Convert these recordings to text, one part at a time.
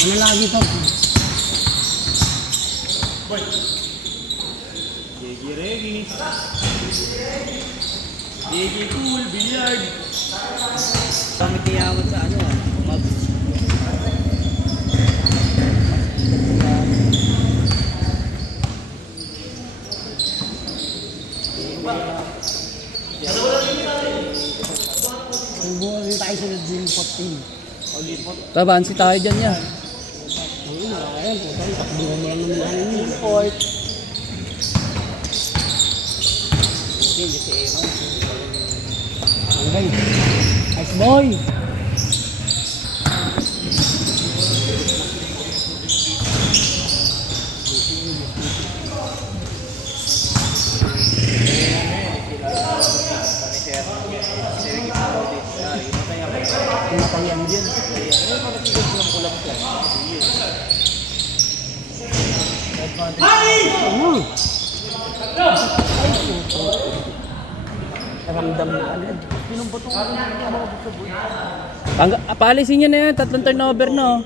Ano lagi to? JJ Reggie. JJ Cool, Billiard. Kami kiyaman sa ano mag... Buwan tayo sa Dream 14. Tabansi tayo dyan yan. Ayun, ayan po. Takbo mo lang naman ang import. Hindi si Ewan. Okay. Nice boy! Pinapayang din. Ay, makatigil ko lang kulang siya. Ramdam na agad. Pinumbotong ako ng mga sa buhay. Paalisin nyo na yan, 3 turnover na.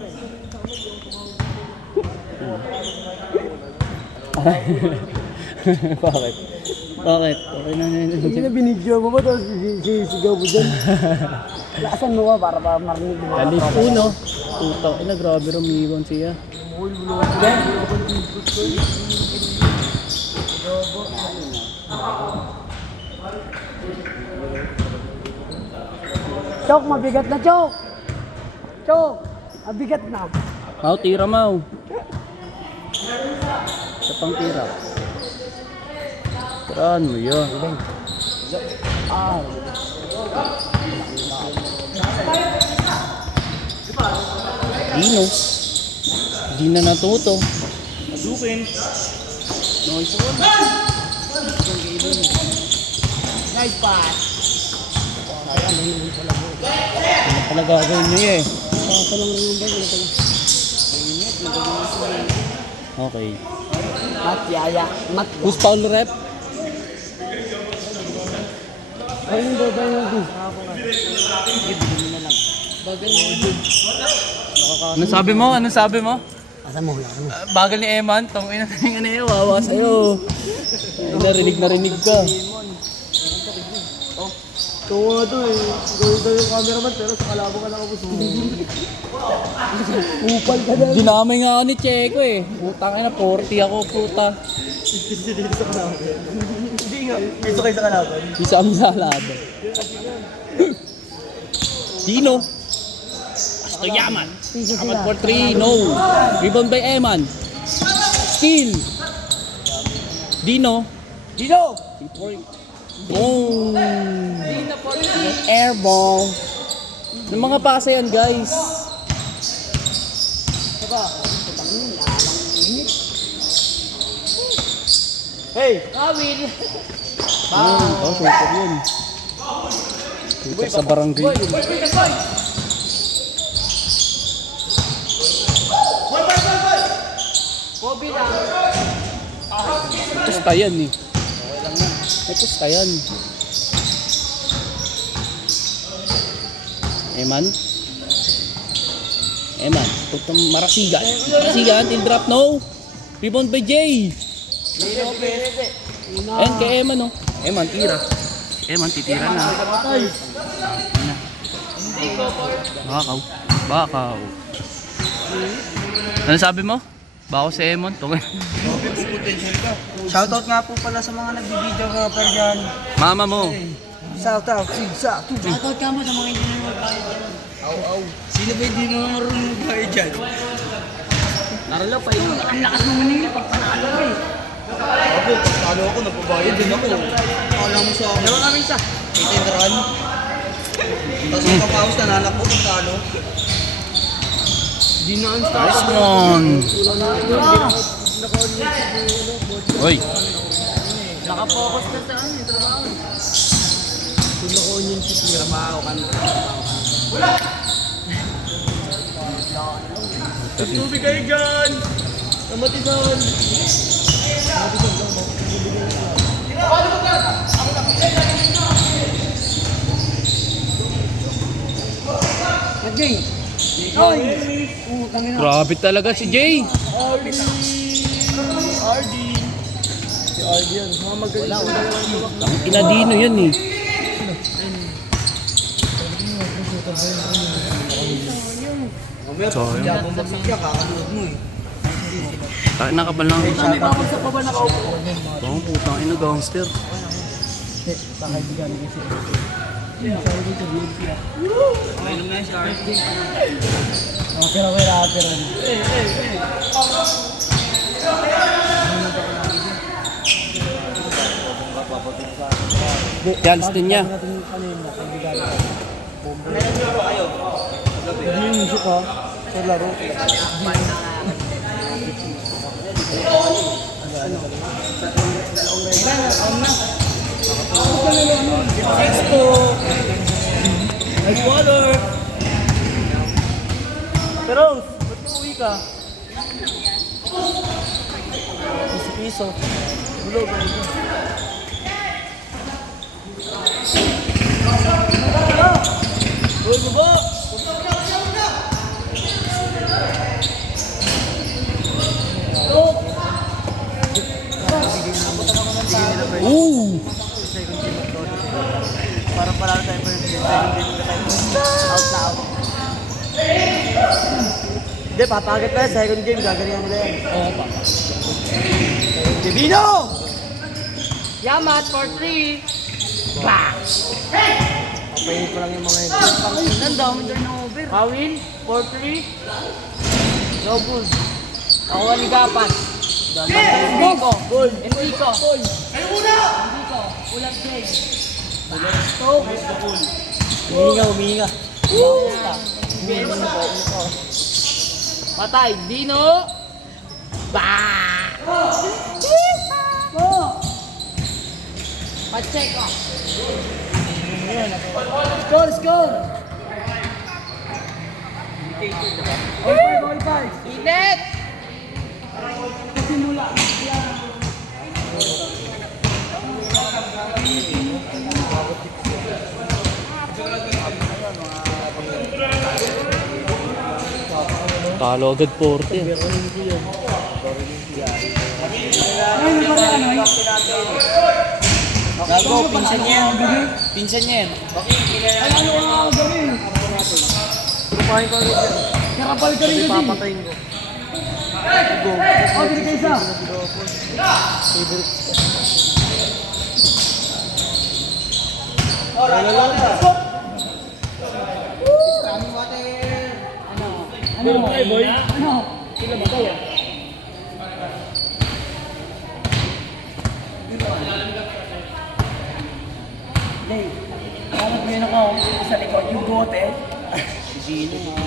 Bakit? Bakit? Okay na yun. Hindi na binidyo mo ba ito? Sisigaw mo dyan. Lakasan mo ba para marinig mo? Kalis uno. Tutang ina, grabe rumibon siya. Chok, mabigat na Chok! Chok, mabigat na. Mau, tira mau. Sa pang tira. Tiraan mo yun. Ah, Dino. Di na natuto. Adukin. Noise on. nice pass. Ano pala gagawin nyo eh? Baka lang rin yung bag. Okay. Mat, yaya. Mat. Who's foul rep? Ayun ba ba yung di? Ano sabi mo? Ano sabi mo? Asa mo lang. Bagal ni Eman, tong ina na yun, wawa sa'yo. Ay, narinig ka. Tuwa to eh. Gawin daw yung cameraman pero sa kalabo ka nakapos. Upal ka na. Dinamay nga ako ni Checo eh. Putang ina, 40 ako, puta. Hindi nga. Ito kayo sa kalaban. Isa kami sa laban. Dino. Astoyaman. Apat for 3, no. Rebound by Eman. Skill. Dino. Dino! Boom. Air ball. Yung mga pasa yan, guys. Hey! Awil! Oh, super yun. Super sa barangay. Bobby lang! Pusta yan eh. May pusta yan. Eman. Eman. Tutong marasigan. Marasigan. Till drop, no. Rebound by Jay. Ayan kay Eman, no. Eman, tira. Eman, titira na. Bakaw. Bakaw. Ano sabi mo? Bako si Emon. Shoutout nga po pala sa mga nagbibideo nga pa dyan. Mama mo. Shoutout ka mo sa mga hindi na magbayad dyan. Aw. Sino ba hindi mo marunong magbayad dyan? Narala pa yun. Ang lakas mo manili pag panalo ka eh. Ako, ano ako, nagpabayad din ako. Kala mo sa akin. Ewan namin sa 18 run. Tapos yung kapaus na nanak ko kung paano. Di na ang Nice one. Oy. Nakapokus na sa ano yung trabaho. Kung nakuha yung chip, trabaho ka na. Tubig kayo dyan! Namatisan! Naging! Oy! Utang ina. Grabe talaga si Jay. RD! Si RD yan. Mga magaling. Ang inadino yun eh. Sorry. Kaya bumagsak siya, kakanood mo eh. Tayo nakabal lang. Papagsak pa ba nakaupo? Ang putang ina gangster. Pakaibigan ko siya. Mainom na siya. Okay na, rapper. Chance din niya. Hindi yung shoot ha. Sa laro. Nice water! Pero, ba't uuwi ka? Piso-piso. Bulog. Uy, baba! Ooh! Para pala tayo first game. Second game na tayo. Out na out. Hindi, papagit tayo. Second game, gagalingan nila yan. Oo, papa. Divino! Yamat for 3. Bah! Papayin ko lang yung mga yun. Ang dami turnover. Pawin, 4-3. No good. Ako aligapan. Enrico. Enrico. Kayo muna! Enrico. Ulang game. Stop. Humihinga. Patay. Dino. Bah! Pacheco. Score. All five. Init. Talo agad 40. Gago, pinsan niya yan. Pinsan niya yan. Kumain ko rin dyan. Nakapal ka rin dyan. Papatayin ko. Go. Bili ka isa. Ano, boy? Ano? Sila ba kayo? Hey, bakit meron ako sa likod yung bote? Sino nga.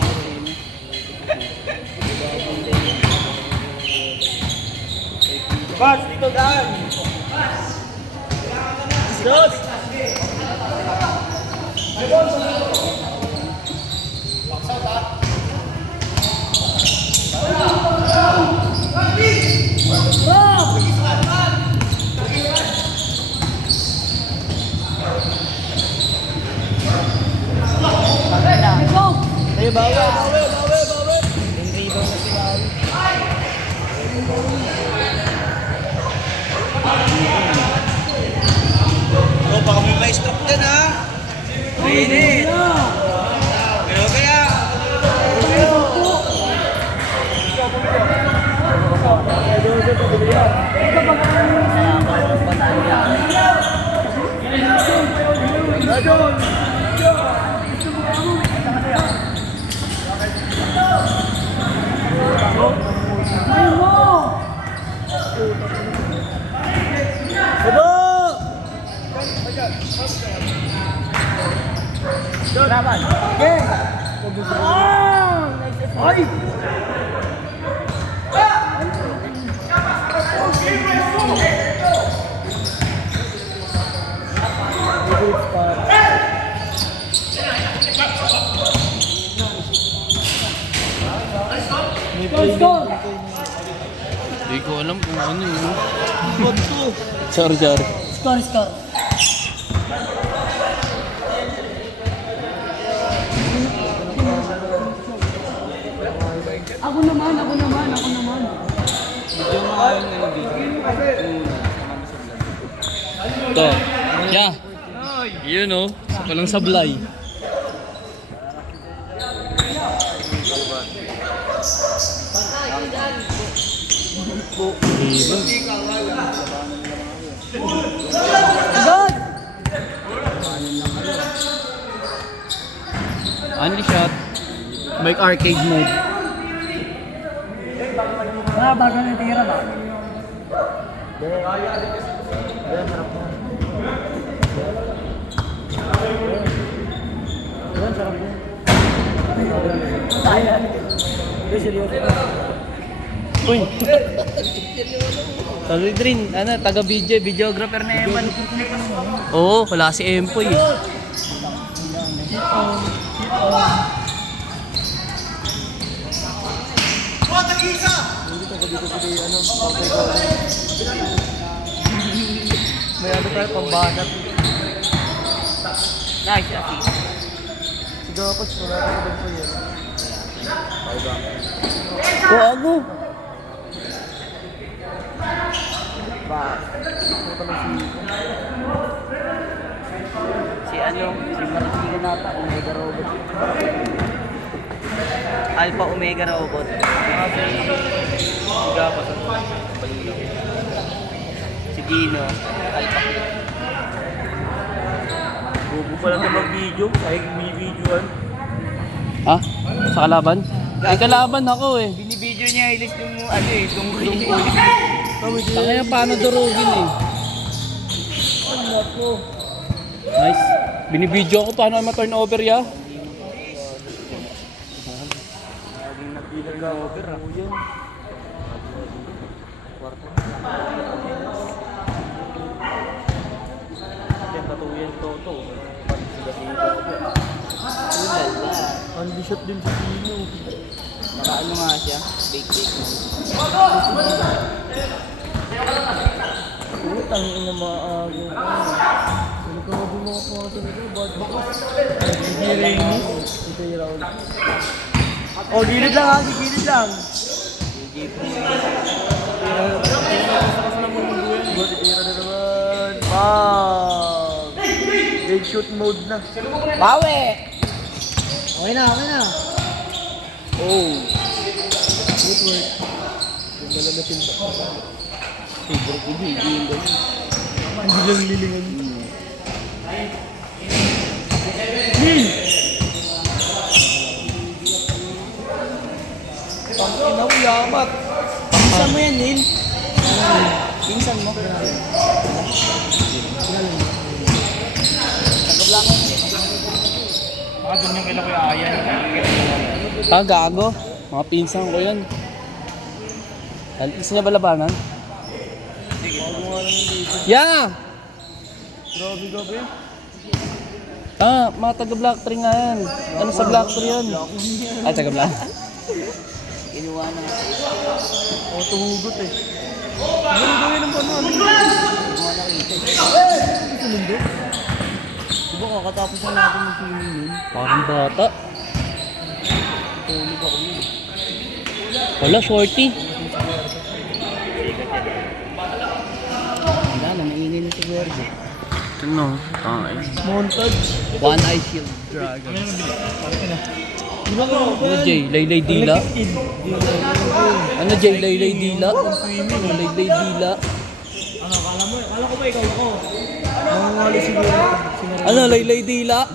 Bas, dito daan! Dos! Hey, bawi! Yung rebound na si Bawi. Oh, baka may stroke din ha. Mainit. Pero kaya. Laban. Okay. Ay! Score! Hindi ko alam kung ano yun. Sorry. Score. Ako naman. Medyo mahal yung ano dito. Ito. Yeah. Yun o. Walang sablay. Agad! Only shot. Bike arcade mode. Bago na tira ba? Uy! Sabi Drin, ano, taga-video, videographer na Eman. Oo, wala si Empoy. May ano tayo pambanat. Nice, Aki. Si Gapos, wala ka doon po yun. Gago! Si Marasigan nata, Omega Robot. Alpha Omega Robot. Si Gapos. Si Dino, Alpha. Bubo pa lang na mag-video. Kahit binibidyoan. Ha? Sa kalaban? Ay, kalaban ako eh. Binibidyo niya, ilis yung tungkol. Kaya paano durugin eh. Nice. Binibidyo ako paano ma-turn over ya. Only shot din si Dino. Nakaano nga siya, bake. Putang ina maago ko. Ano ka ba mo ako sa nito? Bad bakas. Gilid. Ito yung round. Oh, gilid lang ha, gilid lang. Tira na naman. Wow! Big shoot mode na. Bawi! Okay na. Oh. Good work. Ganda na natin pa. Favorite ko hindi yung ganun. Hindi lang lilingan. Panginaw yamat. Pinsan mo yan, Neil. Pinsan mo. Baka doon yung kailan ko yung ayan. Ah, gago. Mga pinsan ko yan. Gusto niya ba labanan? Yeah! Grabe. Ah, mga taga-Black 3 nga yan. Ano sa Black 3 yan? Ay, taga-Black. Kinuha na. O, tumugot eh. Ano gawin ng paano? Kinuha na kita. Sumundo? Diba kakatapos na natin mag-swimming yun? Parang bata. Tulog ako yun. Wala, shorty. Wala na, naingay na si Gorgo. Ano? Montage. One Eye Shield Dragon. Di ba ka Ano, Jay? Laylay Dila? Ano, Jay? Laylay Dila? Ano, Laylay Dila? Ano, kala ko ba ikaw ko? Mangungali siguro. Ano, Laylay Dila?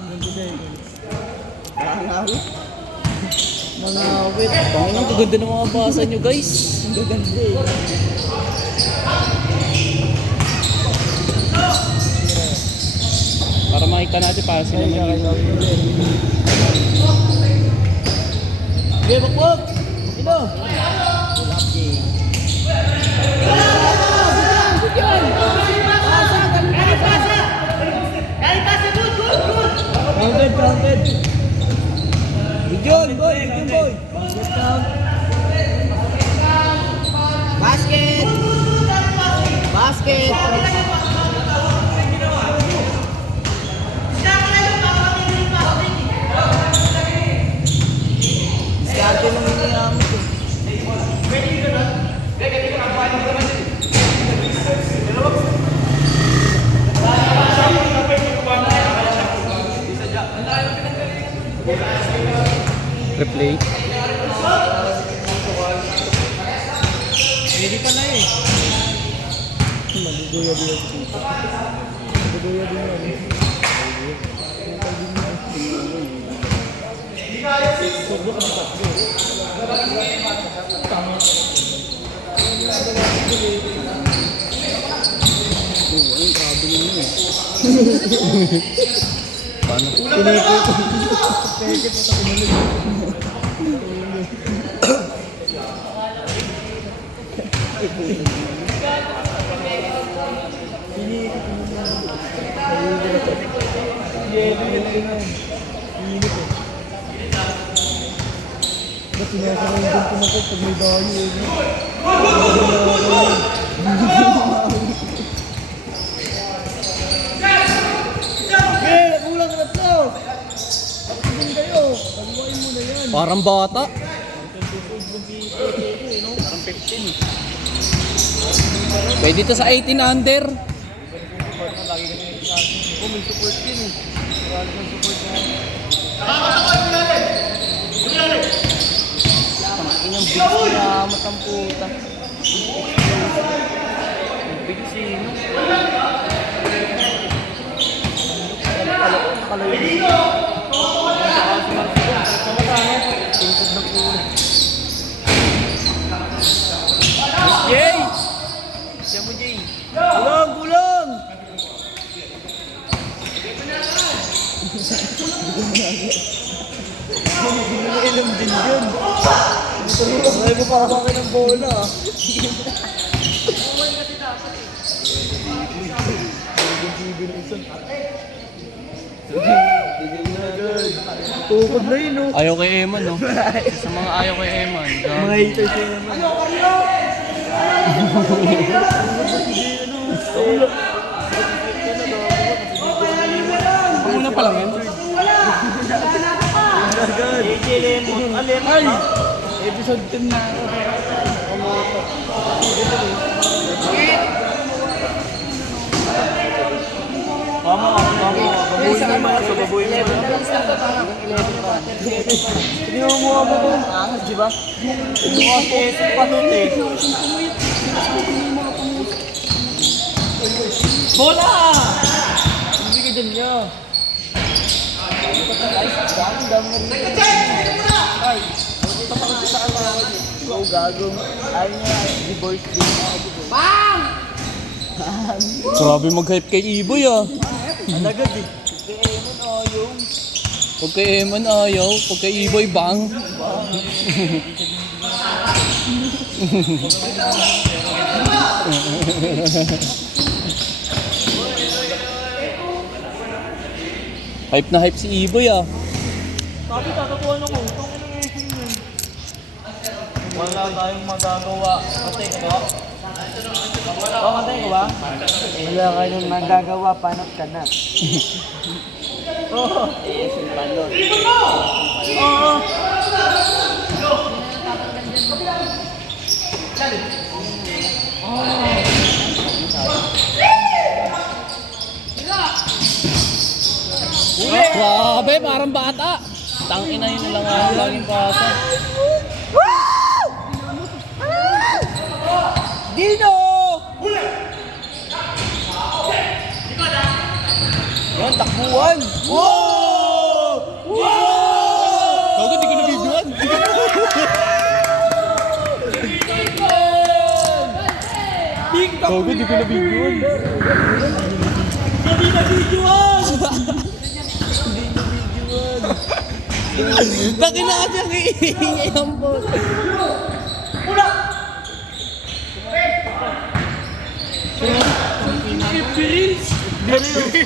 Mga wait. Ang gaganda ng mga basa nyo, guys. Ang gaganda eh. Para makita natin para sila mag-iwan. Okay, bakbok! Ino! Counted! Good boy! Basket! Diskarte lang yung niyaman ko. Replay. Ready pa na eh. Maguguya din ako dito. Maguguya din ako. Sobrang kami tatlo. Tama. Ang grabe naman eh. Paano? Piniko ko. Peke po sa pinulog. Ba't sinasarayin din ko na po pag may dayo eh. Okay, nakulang ka na to. Pagkasin kayo. Pagbuhain mo na yan. Parang bata. Parang 15. Pwede to sa 18 under. Support na lagi kami sa akin. Oh, may support din eh. Marami kang support na. Inang big na matang puta. Big sino? Nakalayo dito. Tingkod na pulo. Jay! Siya mo, Jay. Gulong! Gulong! Ilam din yun. Ay mo para sa akin ng bola. Tukod na yun, no? Ayaw kay Eman, no? Sa mga ayaw kay Eman. Mga haters yun naman. Una pa lang yan. Ay! Episode 10 na. Babuhin mo na ito, babuhin mo na. Hindi mo mo mo ito. Angas, di ba? Ito kasi panot eh. Bola! Hindi ka dyan niya. Ay, tapos sa akin. Ikaw gagong. Ayaw niya, divorce din na. Bang! Grabe mag-hype kay Iboy, ah. Alagad eh. Kaya Eman yung... Pag kay Eman ayaw, pag kay Iboy bang. Hype na hype si Iboy, ah. Sabi, tatatuan ako. Wala tayong magagawa. Katay ko ba? Oo, katay ko ba? Wala kayong magagawa, panot ka na. Oo. Oo. Grabe, parang bata. Tangina yun lang ang laging pasa. Dino! Yan, takbuhan! Wow! Wow! Gago, di ko na-videoan. Gago, di ko na-videoan. Hindi na videoan! Takin na kasi ang iingay ang boss. Reels!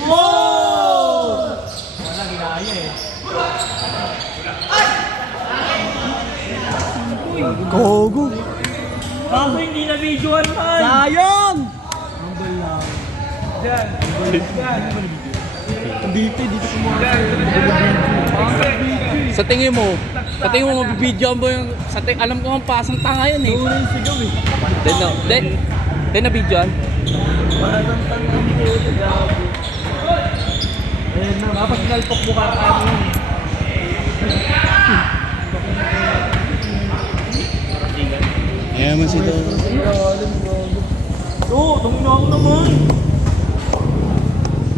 Wow! Wala, ginaya eh. Gago. Kaso hindi na videoan man! Sayang! Humble lang. Diyan. Dito kumuha. Sa tingin mo mabibidyoan ba yung alam ko ang pasang tanga yun eh. Una yung sigaw eh. Then na videoan. Parang tanong ko ito, gabi. Ayun na, mapas nalpok mukha ka mo. naman si Don. Oo, tumino ako naman.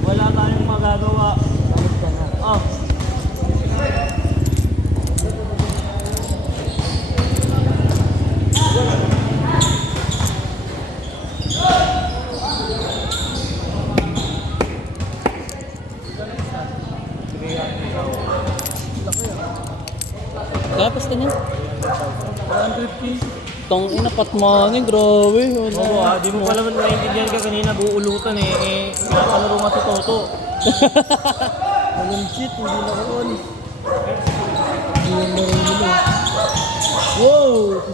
Wala tayong magagawa. Bakit ka na? Ah. Tapos ka niya. 150. Tong ina, patmanin, grabe. Wala. Oo, di mo pala naiintindihan ka kanina, buulutan eh. Nakakalaro nga si Toto. Walang cheat, hindi na on. Hindi yung marunong nila. Wow!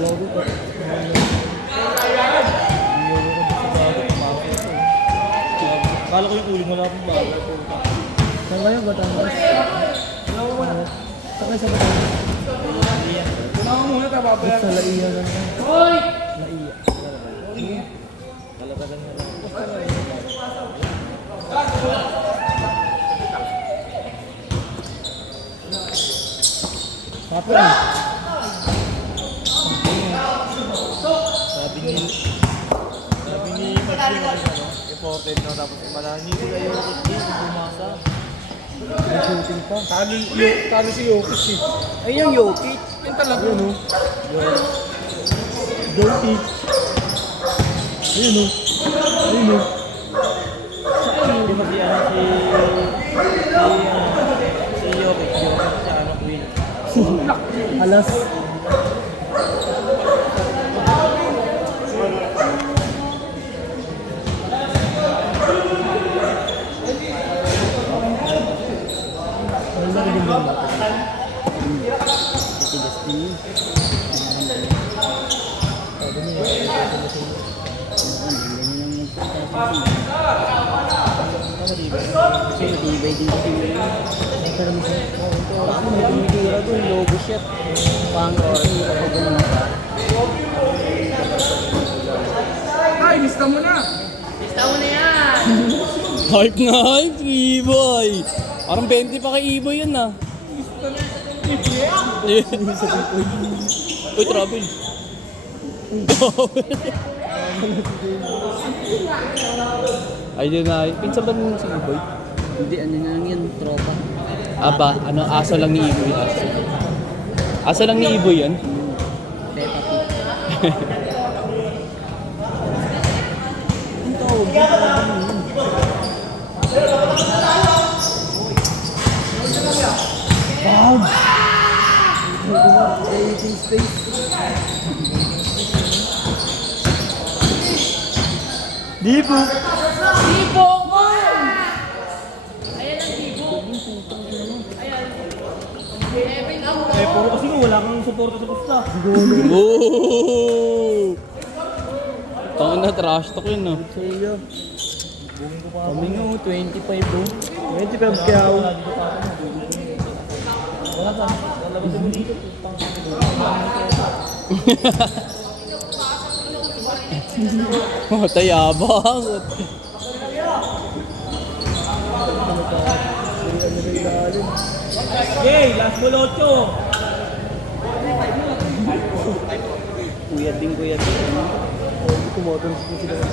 Logo ka. Kala ko yung uling wala akong bala. Saan kayo? Batangas? Saan kayo sa Batangas? Una ko muna tayo papayan. Sa Laiya lang yan. Hoy! Laiya. Talatagan na lang. Kapit na. Sabi ni Maxine, reported na tapos malani ko kayo hindi bumasa. May shooting pa. Talo si Jokic eh. Ay yung Jokic. Yung talaga. Ayun o. Jokic. Ayun o. Ayun o. Hindi ba siya si Jokic. Jokic sa ano Will. Alas. Ay, lista mo na! Lista mo na yan! Hype na hype, E-boy. Parang 20 pa kay E-boy yan ah. Uy, travel. Ayun na, pinsan ba nung si E-boy? Hindi, ano na lang yan, tropa. Aba, ano, aso lang ni E-boy. Aso lang ni E-boy yan? Peppa Pig. Ang tawag. Wow! Creating space. Dipo! Dibo ko! Ayan ang dibo. Ayan. Eh, puro kasi nga wala kang suporta sa pusta. Oh! Tangin na, trash talk yun no? Sa iyo. Kami nga, 25 bro. 25 kaya ako. Wala pa. Lalabas mo dito. Matayabang. Yay! Last ball 8! Kuya din. Tumotons po sila ng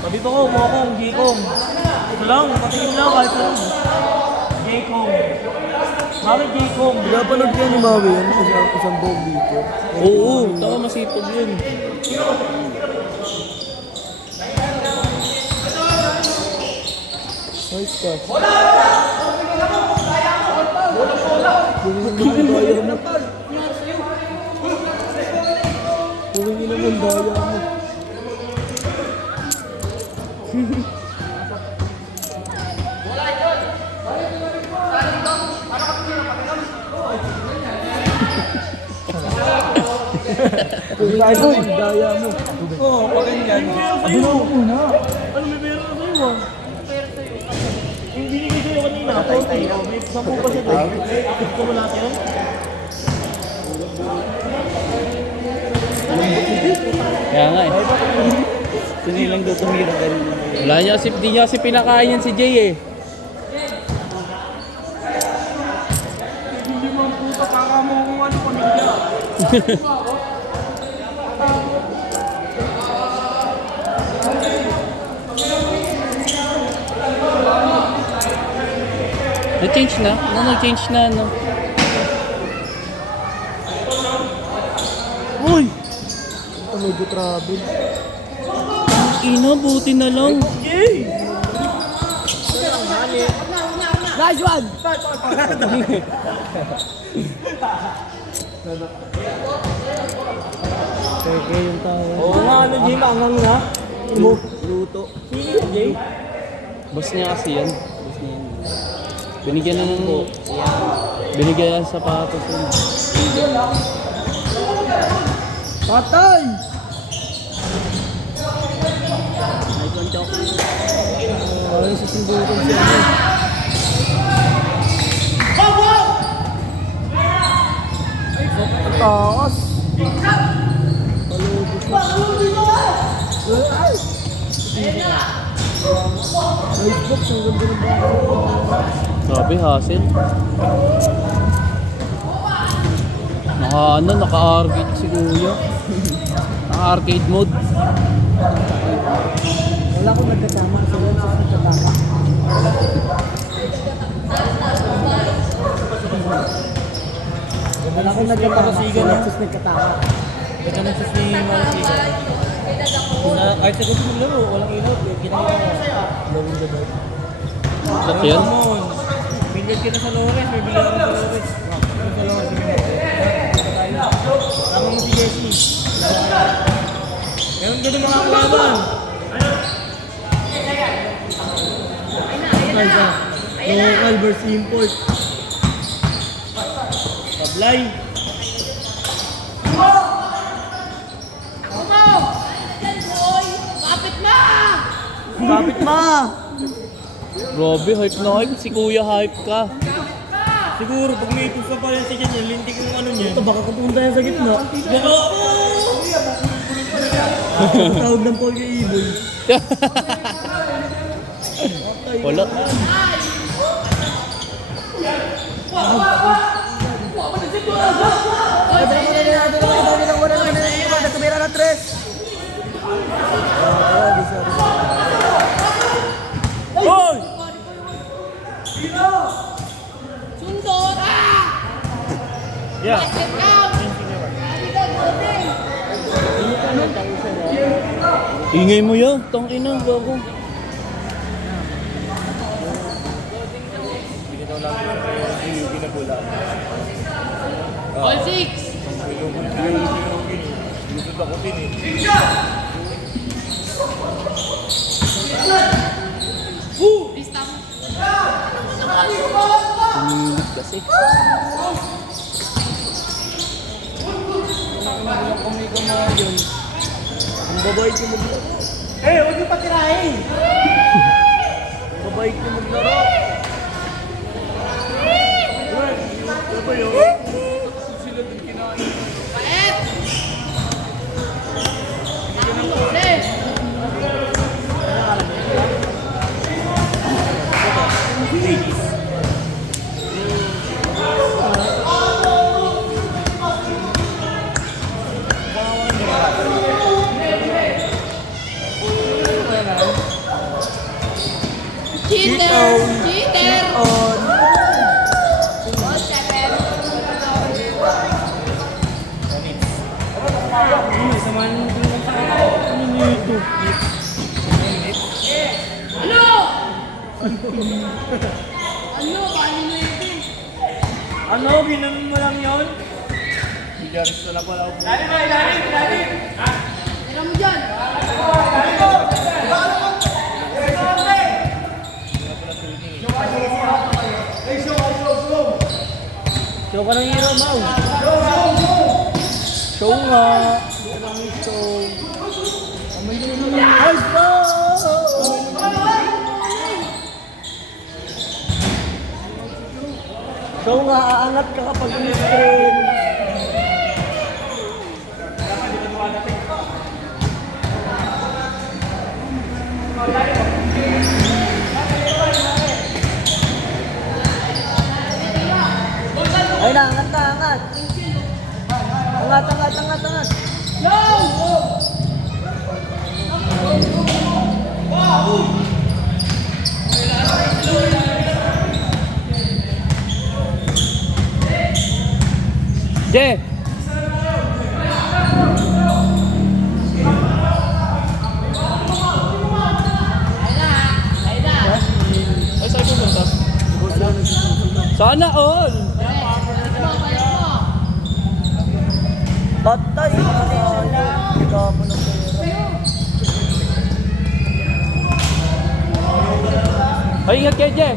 Sabi pa ko, mukha kong G-Kong. Ito lang, patingin lang kahit ano. G-Kong. Bakit G-Kong? Pinapanood yan ni Maui yan sa isang buong dito. Oo, tama masipag yun. Nice ka. Huwag naman daya mo. Huwag naman daya mo. Huwag daya mo. Oo, pag ganyan. Abi na ako muna. Ano may pera na sa'yo ah? Yung binigay sa'yo kanina, 40. May 10 pa siya doon. Gusto mo lahat yun? Kaya nga eh. Sinilang daw tumira kanina. Wala niya kasi, di niya kasi pinakain yan si Jay eh. Hindi man puta, kaka mo kung ano pamilya. Nag-change na? Ano, nag-change na, no? Uy! Medyo trouble. Ina, buti na lang. Nice one! Peke yung tawa. Oo nga, ano Jay, mangang na. Luto. Sino yun Jay? Boss niya kasi yan. Boss niya yan. Binigyan na ng... Binigyan yan sa sapatos yun. Patay! Nice one, Chok. Ay, susundukan siya. Ang taas. Icebox, ang ganda ng bago. Grabe, hassle. Naka-arcade si Kuya. Naka-arcade mode. Wala akong nagkasama. Sila sa nagkasama. Wala akong nagkasama. Sila sa nagkasama. Ganda ng sus ni Marasigan. Kahit sa gusto maglaro, walang ilaw. Ginagawa ko. Lawin the boat. Sarap yan. Billiard kita sa Lores. May billiard ka sa Lores. Sa Lores. Tama mo si Jesse. Meron ka din mga kalaban. Local versus import. Sablay. Kapit ma! Grabe, hype na hype. Si Kuya hype ka. Siguro pag may ipos ka pa yan sa kanya, lintik yung ano niya. Ito baka kapunta yan sa gitna. Baka tawag ng Paul kay Iboy. Wala. Hoy! Sundot! Yeah. Sit down! Ingay mo yan. Tangina, bago. All six! Lista mo. Tumingit kasi. Ang babait yung maglaro. Eh, huwag niyo patirahin! Ang babait yung maglaro. Ano ba yun? Sila din kinain. Paet! Left! Cheater! Cheater! On! 7. Samahan mo ito lang sa akin. Ano nyo ito? Ano? Ano? Paano na ito? Ano? Ginanon mo lang yun? Bigaris na lang pala ako. Tira mo dyan! Show ka ng hero, Mau. Show nga. Show. Nice ball! Show nga, aangat ka kapag in-screen. Angat. Je! Ay, saan pupunta? Sana all! Patay. Gapo ng pera. Ay, ingat kayo, Je!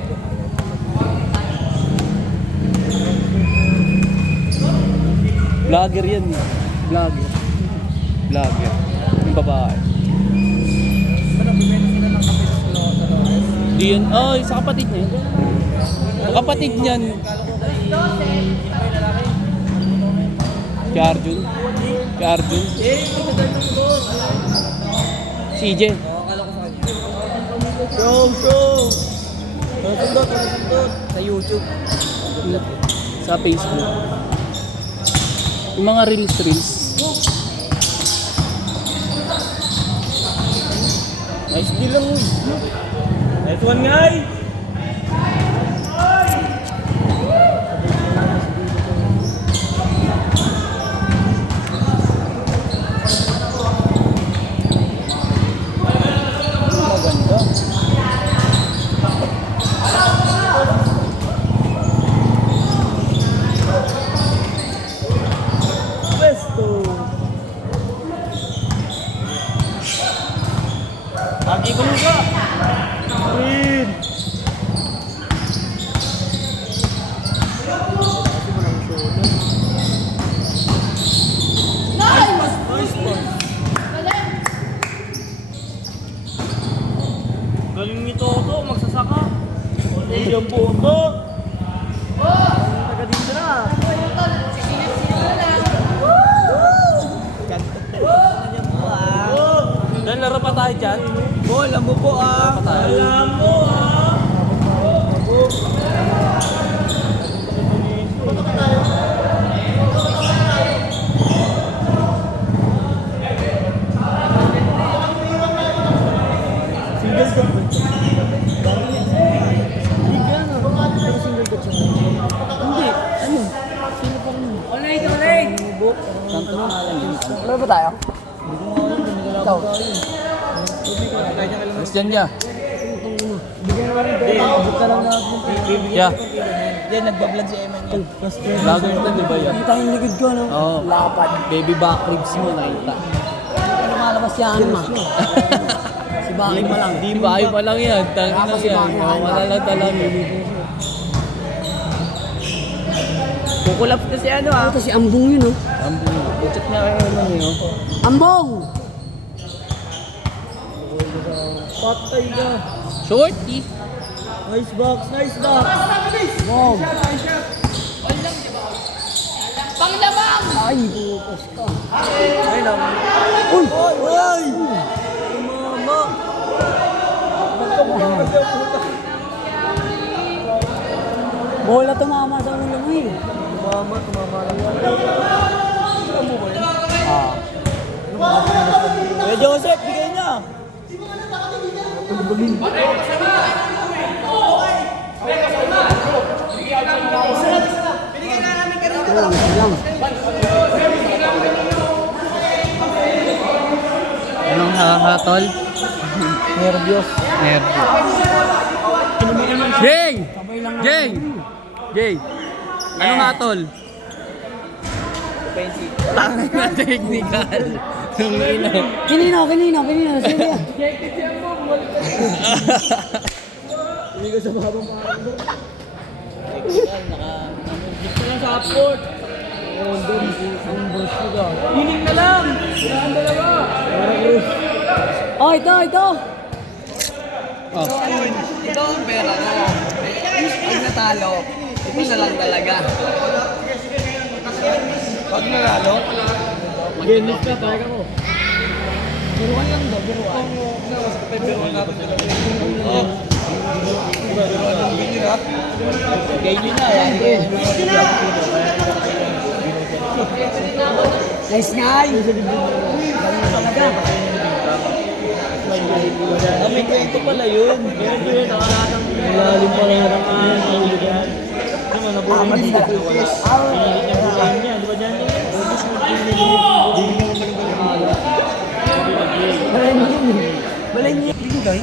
Vlogger yan eh. Vlogger. Yung babae. Di yun. Oh, sa kapatid niya. Sa kapatid niyan. Si Arjun. Si EJ. Show. Sundot. Sa YouTube. Sa Facebook. Yung mga reels. Nice deal lang. Nice one, guy. Lagi ko luka. Green. Galing nito to, magsasaka. Yung buto. Taga dito na. Dan laro pa tayo dyan. Alam mo po ah. Alam mo ah. Single coach. Hindi. Ano? Sino pa rin? Online. Santo na lang yun. Laro ba tayo? Ikaw. Christian niya. Bigyan naman rin tayo. Abot ka lang na. Yeah. Yan, nagbablog si Eman yan. Vlogger na, di ba yan? Kita yung likod ko, no? Oo. Lapad. Baby back ribs mo, nakita. Lumalabas yan, ma. Si Baki pa lang. Di ba? Ay pa lang yan. Tangin na Kasi yan. bakit Oh, malalata lang yun. Kukulap na si ano ah. Ito si Ambong yun, oh. Ang check niya kayo lang yun. Ambong! Patay ka. Shorty. Nice box. Wow! Panglabang! Ay, bukas ka. Ay lang. Uy! Uy! Mama. Bola tumama sa ulo mo eh. Tumama lang. Ah. Kuya Joseph, bigay niya. Anong nakakatol? Nervyos. Jay! Jay! Anong hatol? Tangin na technical. Ang ina. Kanino? Sige. Hindi ka sa babang paano. Gusto lang sa upward. Oh, doon. Ang brush ko ka. Hiling na lang. Saan dalawa? Oh, ito. Oh. Ito ang pera ko. Pag natalo, ito na lang talaga. Pag nanalo, Mag-enlist ka, tayo ka mo. biruan lang daw, biruan. Biruan natin. Oh. Biruan ng bini na. Gay nyo na. Yan. Nice nga ay. Ganun talaga. May kwento pala yun. Yun, nakalatang malalim pala yung nakalugan. Ano, nabuhay dito po wala. Pinilit niya buhayin niya. Di ba dyan yun? August, Balay niya. Binigay.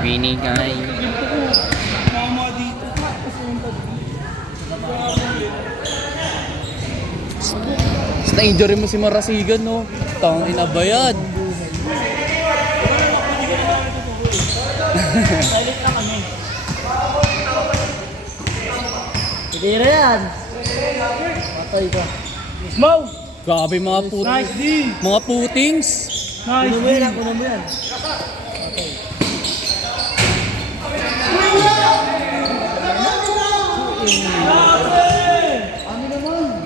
Binigay. Na-injury mo si Marasigan, no? Tangin na ba yan? Hindi rin yan. Patay ka. Smoke! Grabe mga Nice D! mga putings. Nice D! Kuno mo yan.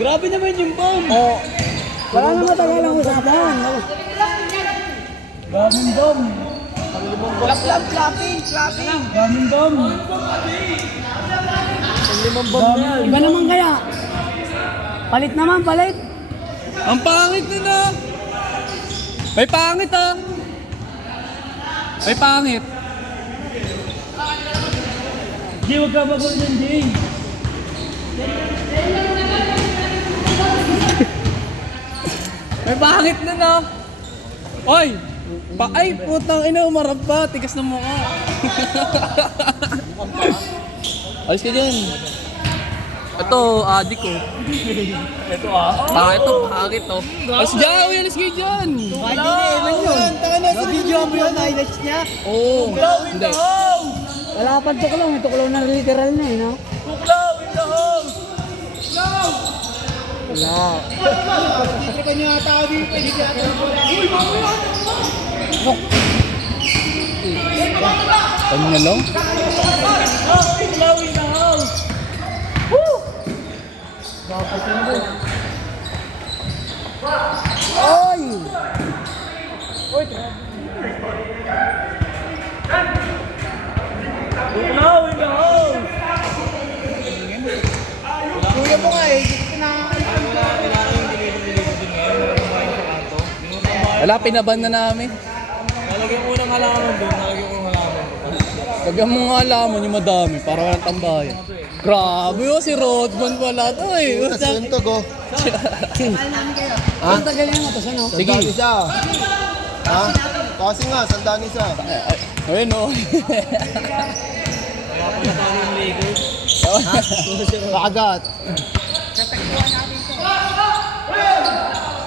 Grabe naman yung bomb. Oh. Wala na matagal ang usapan. Daming bomb. Clapping. Daming bomb. Ang limang bomb na yan. Iba naman kaya. Palit naman, palit. Ang pangit na. May pangit ah. May pangit. Di, huwag ka babag yan, Jay. May pangit na na. Oy! Ay, putang ina, umarap pa. Tigas na mukha. Alis ka dyan. Ito, adik ko. Ito ah. Ito, pangit to. Alis dyan, uy, alis kayo dyan. Hindi na, iman yun. Video mo yun, highlights niya. Oo. Hindi. Wala pa tuklaw. May tuklaw na literal na eh, no? Tuklaw in the house. Wala. Ano na lang? Tuklaw in the house. Oy! Tuklaw in the house. Kuya mo nga eh. Wala, pinaban na namin. Nalagyan ko ng halaman doon. Kagyan mo nga alaman yung madami para walang tambayan. Grabe oh, si Rodman pala to eh. Suntog oh. Ang tagal yan ito, ano? Sige. Sandaan isa. Ha? Kasi nga, sandaan isa. Ayun oh. Kagat.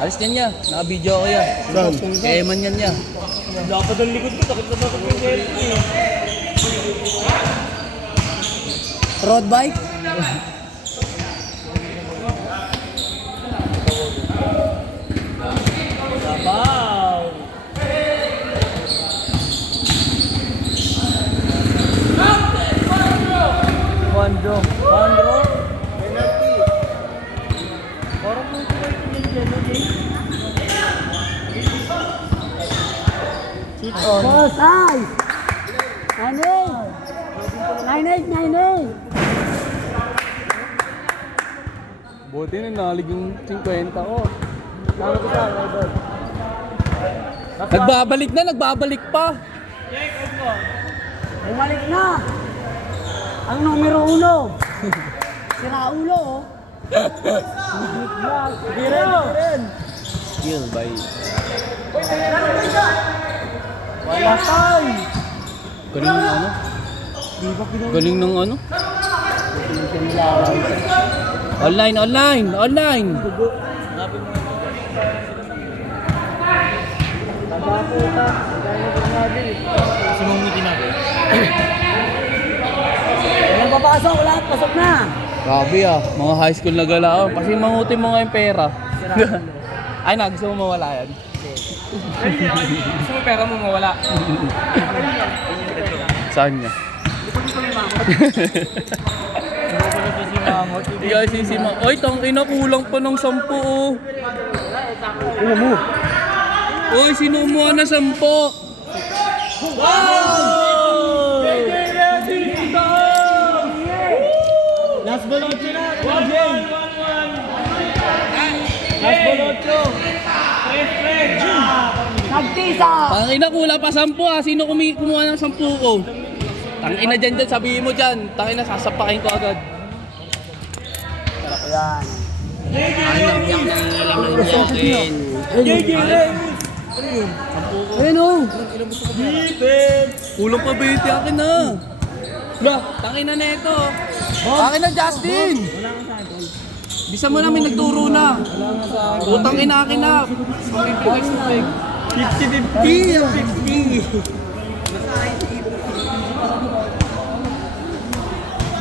Alis niyan niya. Naka-video ko yan. Saan? Kaya man yan niya. Dapat ang likod ko. Takot na takot yung selfie eh. Road bike? Sabaw. Juandro. Juandro? Penalty. Parang mo ito kayo pinigyan, no, Jay? Sit on. Boss, nice! 9-8! 9-8! Buti na nalig yung 50 ko. Tama ko siya, idol. Nagbabalik pa. Bumalik na! Ang numero 1! Si Raulo, oh! Hindi rin. Skill by. Patay. Galing ng ano? Galing ng ano? Online. Tanda po ka. Gaya ko nga din. Sumungiti natin. Walang papasok, lahat pasok na! Grabe ah, mga high school na galaw. Kasi mangutin mo nga yung pera. Ay na, gusto mo mawala yan? Gusto mo pera mo mawala? Saan niya? Hindi ka sisima. Oy, tangina, kulang pa ng 10 oh. Ano mo? Oy, sinumuha na 10. Last ball on sila. Nagtisa! Tangina, kulang pa 10 ah. Sino kumuha ng 10 ko? Tangina dyan, sabihin mo dyan. Tangina, sasapakin ko agad. Ayan. Ayun o. Kulang pa 20 akin na. Bro, tangina na ito. Akin na, Justin. Bisa mo namin nagturo na. Utang ina akin na. 50-50.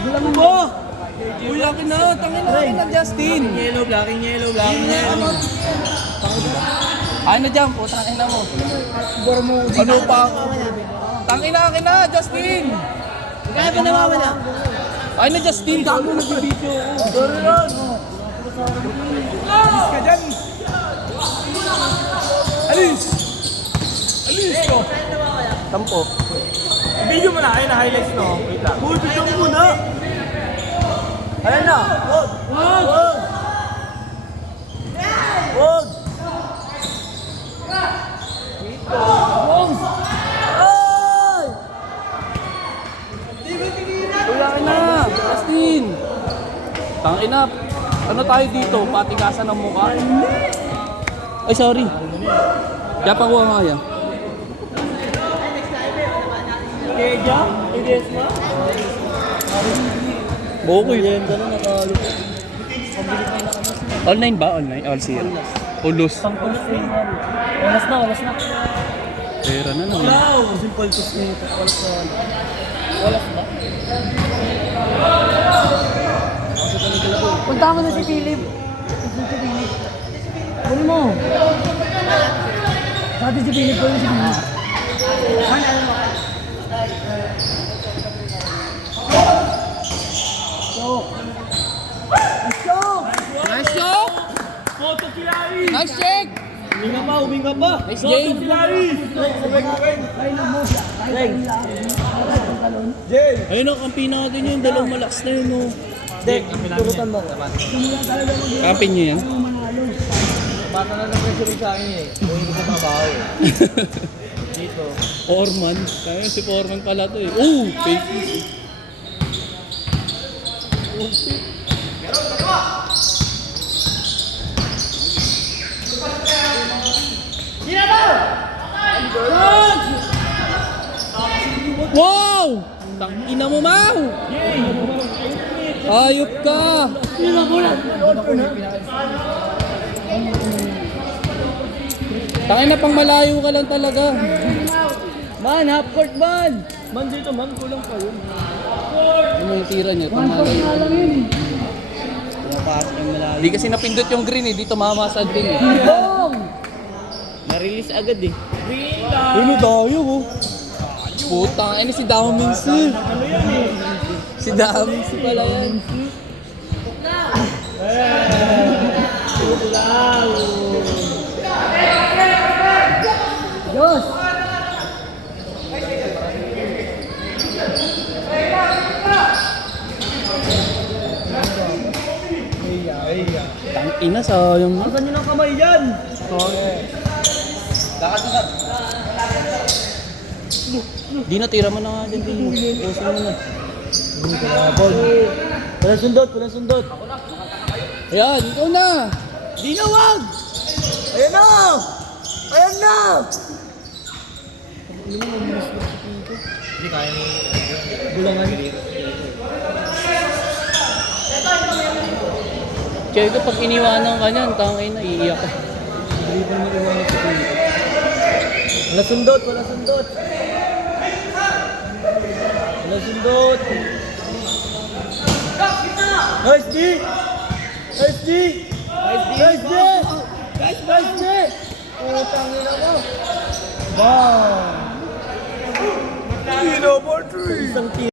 Bilang mo! Uy, akin na. Tangina akin na, Justin. Yellow, blocking yellow, blocking yellow. Akin na dyan, putang ina mo. Ano pa ako? Tangina akin na, Justin. Kaya pa nawawala. Akin na, Justin. Gago nagbibideo ako. Sorry lang. Alis ka dyan. Alis! Alis ko! Tampo. Video mo na, ayun na highlights no. Wait lang. Uy, video mo muna! Ayan na! Wag! Wag! Wag! Wag! Ay! Wala ka na, Justin. Tangina. Ano tayo dito? Patigasan ng mukha? Ay, sorry. Kaya pa kuha nga yan. Keja? Ideas mo? Bokoy. Online ba? Online? All CL. Ulos. Oras na, oras na. Pera na naman. Wow! Simple to speak. Punta mo na si Philip. Kunin mo. Sabi si Philip, kunin si Philip. Nice shot! Photo Kilari! Nice check! Huminga pa! Nice Photo game! Kilari! Jay! Ayun o, kampi natin yun. Dalawang malakas na yun o. Dek, turutan mo. Kampin nyo yan? Bata na nag-pressure sa akin eh. Huwag ko sa trabaho eh. Dito. Foreman. Kaya si Foreman pala to eh. Oh! Fake news. Wow! Tangina mo, Mau! Ayop ka! Tangina, pang malayo ka lang talaga. Man, half court man! Man dito man, kulang pa yun. Ano yung tira niya? Pang malayo. Hindi kasi napindot yung green eh. Dito mamasad din eh. Na-release agad eh. Ano tayo oh? Putang, ano si Daminsi? Si Daminsi pala yan. Diyos! Tangina, sayang mo. Saan yun ang kamay dyan? Di na, tira mo na nga dyan. Pusin mo na. Walang sundot, walang sundot. Ayan, ikaw na. Di na wag! Ayan na! Ayan na! Hindi kaya ni... Bulangan. Kaya ko pag iniwanan ka niyan, tangina, iiyak ka. Wala sundot, wala sundot. Wala sundot. Nice D! Nice D! Nice D! Nice D! Putang ina mo. Wow! Number 3! Isang